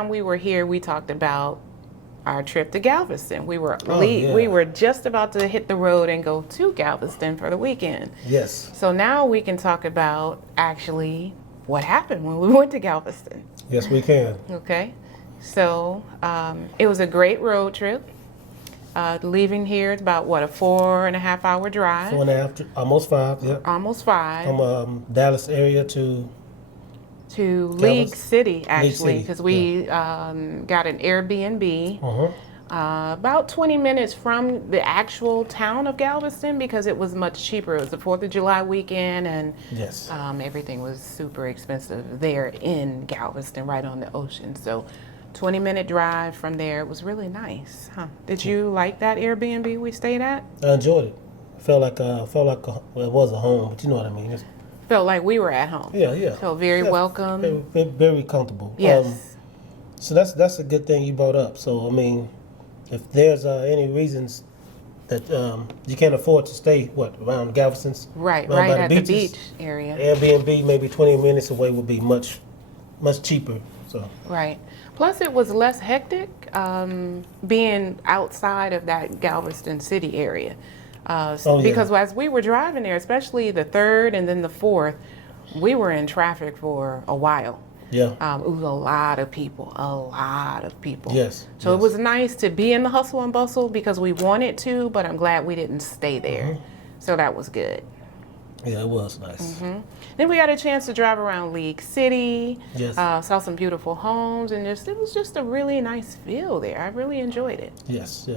time we were here, we talked about our trip to Galveston. We were yeah. we were just about to hit the road and go to Galveston for the weekend. Yes. So now we can talk about actually what happened when we went to Galveston. Yes, we can. Okay. So it was a great road trip. Leaving here, it's about what, a 4.5 hour drive? 4.5, almost 5. Yeah. Almost 5. From Dallas area to League City, actually, City, because we got an Airbnb uh-huh. about 20 minutes from the actual town of Galveston, because it was much cheaper. It was the 4th of July weekend, and Yes. everything was super expensive there in Galveston, right on the ocean. So 20-minute drive from there. It was really nice. Did you like that Airbnb we stayed at? I enjoyed it. Felt like well, it was a home, but you know what I mean. Felt like we were at home. Yeah. Felt very welcome. Very comfortable. Yes. So that's a good thing you brought up. So I mean, if there's any reasons that you can't afford to stay around Galveston's, Right by at the beaches, beach area. Airbnb maybe 20 minutes away would be much cheaper. So Right. Plus, it was less hectic being outside of that Galveston City area. Because as we were driving there, especially the 3rd and then the 4th, we were in traffic for a while. Yeah. It was a lot of people. Yes. So it was nice to be in the hustle and bustle because we wanted to, but I'm glad we didn't stay there. Mm-hmm. So that was good. Yeah, it was nice. Then we got a chance to drive around League City. Yes. Saw some beautiful homes, and it was just a really nice feel there. I really enjoyed it. Yes.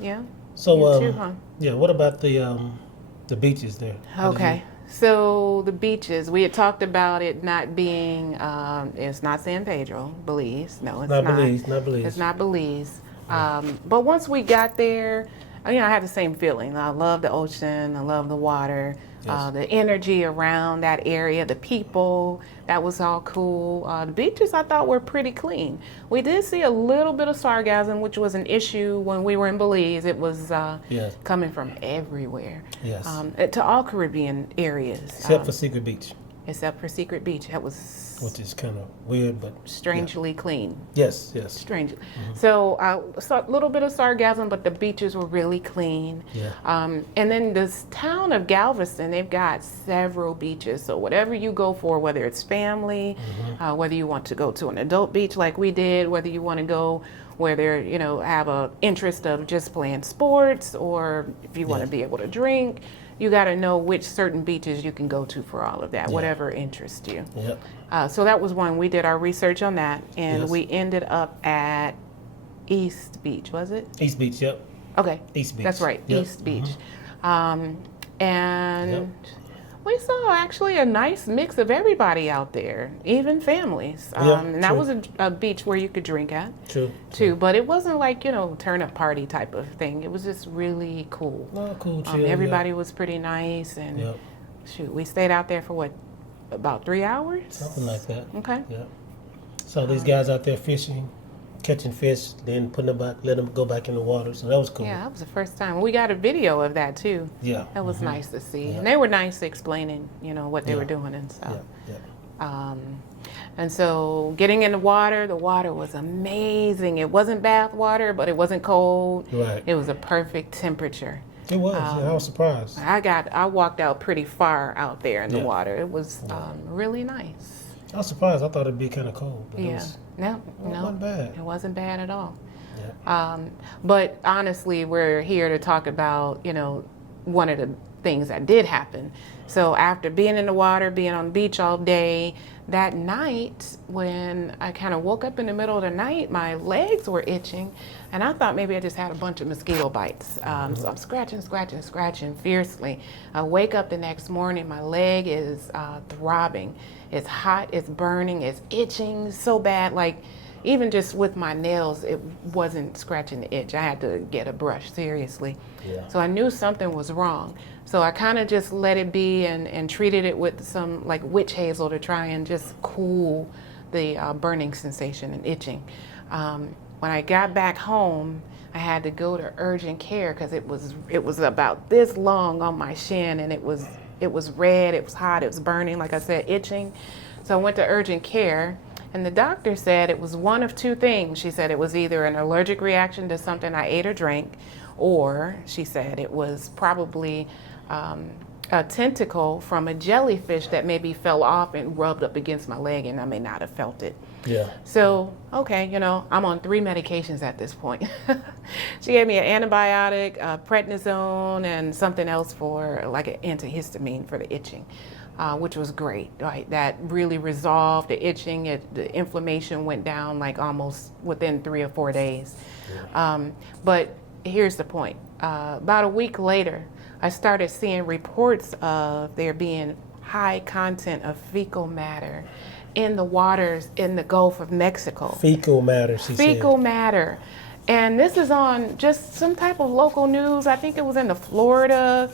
Yeah. So You too, huh? yeah. What about the beaches there? Okay. So the beaches, we had talked about it not being, it's not San Pedro, Belize. No, it's not. Not Belize. It's not Belize. But once we got there, I had the same feeling. I love the ocean. I love the water. Yes. The energy around that area, the people, that was all cool. The beaches I thought were pretty clean. We did see a little bit of sargassum, which was an issue when we were in Belize. It was Yes. coming from everywhere. Yes. To all Caribbean areas. Except for Secret Beach, Except for Secret Beach. That was which is kind of weird, but strangely clean. yes. Strangely. So a little bit of sargassum, but the beaches were really clean. Yeah. And then this town of Galveston, they've got several beaches. So whatever you go for, whether it's family, whether you want to go to an adult beach like we did, whether you want to go where they're, have a interest of just playing sports, or if you want to be able to drink, you got to know which certain beaches you can go to for all of that, whatever interests you. Yep. So that was one. We did our research on that, and Yes. we ended up at East Beach, was it? East Beach. Yep. Okay. East Beach. That's right, Yep. East Beach. And Yep. we saw actually a nice mix of everybody out there, even families. And that true. was a beach where you could drink at, True. too. But it wasn't like, turn up party type of thing. It was just really cool. No, cool, chill. Everybody was pretty nice, and Yep. shoot, we stayed out there for what, about 3 hours? Something like that. Okay. Yeah. So these guys out there fishing, catching fish, then putting them back, let them go back in the water. So that was cool. Yeah, that was the first time. We got a video of that too. Yeah. That was nice to see. Yeah. And they were nice explaining, what they were Yeah. doing and stuff. Yeah. And so getting in the water was amazing. It wasn't bath water, but it wasn't cold. Right. It was a perfect temperature. It was. I was surprised. I walked out pretty far out there in the Yeah. water. It was really nice. I was surprised. I thought it'd be kind of cold. But Yeah. No, it wasn't bad. it wasn't bad at all. Yeah. But honestly, we're here to talk about, one of the things that did happen. So after being in the water, being on the beach all day, that night when I kind of woke up in the middle of the night, my legs were itching, and I thought maybe I just had a bunch of mosquito bites. So I'm scratching fiercely. I wake up the next morning, my leg is throbbing. It's hot, it's burning, it's itching so bad, like even just with my nails, it wasn't scratching the itch. I had to get a brush, seriously. Yeah. So I knew something was wrong. So I kind of just let it be and treated it with some like witch hazel to try and just cool the burning sensation and itching. When I got back home, I had to go to urgent care because it was about this long on my shin, and it was red, it was hot, it was burning, like I said, itching. So I went to urgent care, And the doctor said it was one of two things. She said it was either an allergic reaction to something I ate or drank, or she said it was probably a tentacle from a jellyfish that maybe fell off and rubbed up against my leg, and I may not have felt it. Yeah. So, okay, I'm on 3 medications at this point. She gave me an antibiotic, prednisone, and something else for like an antihistamine for the itching, which was great, right? That really resolved the itching. The inflammation went down like almost within 3 or 4 days. Yeah. But here's the point. About a week later, I started seeing reports of there being high content of fecal matter in the waters in the Gulf of Mexico. Fecal matter, she said. Fecal matter. And this is on just some type of local news. I think it was in the Florida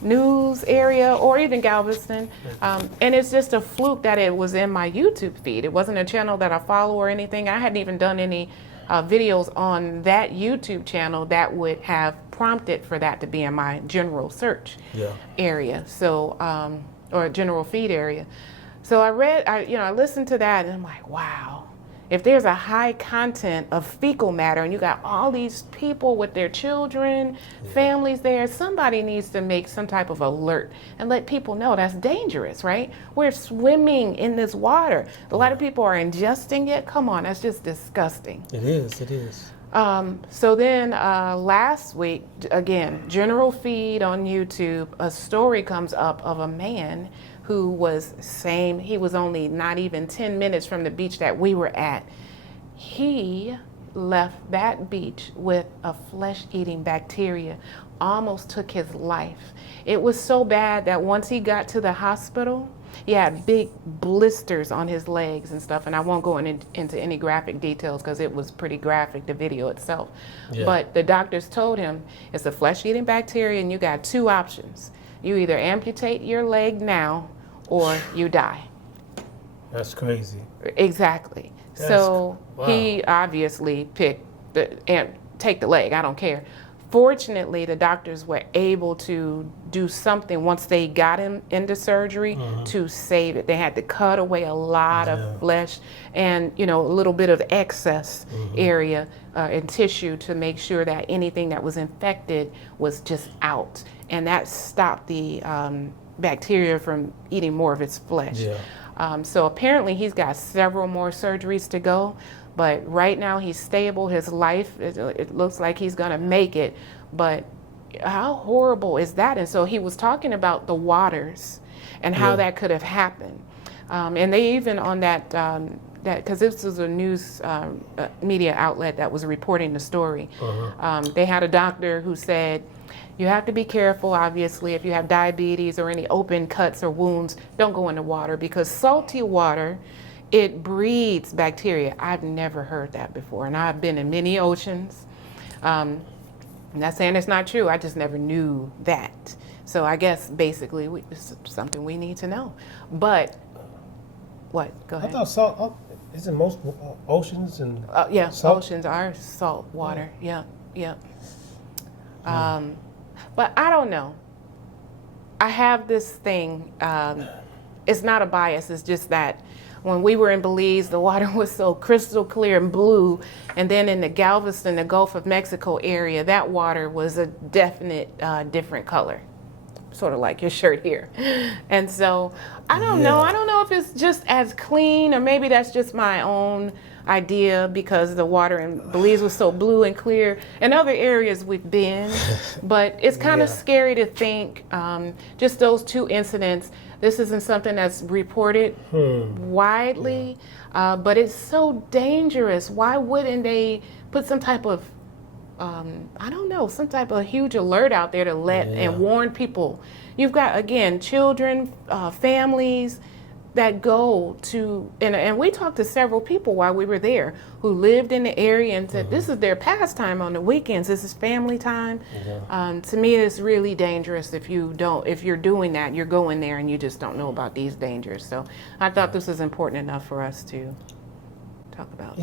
news area or even Galveston. And it's just a fluke that it was in my YouTube feed. It wasn't a channel that I follow or anything. I hadn't even done any videos on that YouTube channel that would have prompted for that to be in my general search area. So, or general feed area. So I listened to that and I'm like, wow, if there's a high content of fecal matter and you got all these people with their children, families there, somebody needs to make some type of alert and let people know that's dangerous, right? We're swimming in this water. A lot of people are ingesting it. Come on, that's just disgusting. It is. So then last week, again, general feed on YouTube, a story comes up of a man who was he was only not even 10 minutes from the beach that we were at. He left that beach with a flesh-eating bacteria, almost took his life. It was so bad that once he got to the hospital, he had big blisters on his legs and stuff, and I won't go into any graphic details because it was pretty graphic, the video itself. Yeah. But the doctors told him it's a flesh-eating bacteria and you got 2 options. You either amputate your leg now or you die. That's crazy. Exactly. Wow. He obviously picked take the leg, I don't care. Fortunately, the doctors were able to do something once they got him into surgery to save it. They had to cut away a lot of flesh and, a little bit of excess area and tissue to make sure that anything that was infected was just out. And that stopped the bacteria from eating more of its flesh. So apparently he's got several more surgeries to go. But right now he's stable. His life, it looks like he's going to make it. But how horrible is that? And so he was talking about the waters and how that could have happened. And they even on that because this was a news media outlet that was reporting the story. They had a doctor who said, you have to be careful, obviously, if you have diabetes or any open cuts or wounds, don't go in the water because salty water, it breeds bacteria. I've never heard that before, and I've been in many oceans. I'm not saying it's not true, I just never knew that. So I guess basically it's something we need to know. But, what? Go ahead. I thought salt, isn't most oceans and salt? Oceans are salt water, yeah. But I don't know. I have this thing, it's not a bias, it's just that when we were in Belize, the water was so crystal clear and blue. And then in the Galveston, the Gulf of Mexico area, that water was a definite different color. Sort of like your shirt here. And so I don't know. I don't know if it's just as clean or maybe that's just my own idea because the water in Belize was so blue and clear. In other areas we've been, but it's kind of scary to think just those 2 incidents. This isn't something that's reported widely, but it's so dangerous. Why wouldn't they put some type of some type of huge alert out there to let and warn people? You've got, again, children, families that go to, and we talked to several people while we were there who lived in the area and said this is their pastime on the weekends, this is family time. To me, it's really dangerous if you're doing that, you're going there and you just don't know about these dangers. So I thought this was important enough for us to talk about.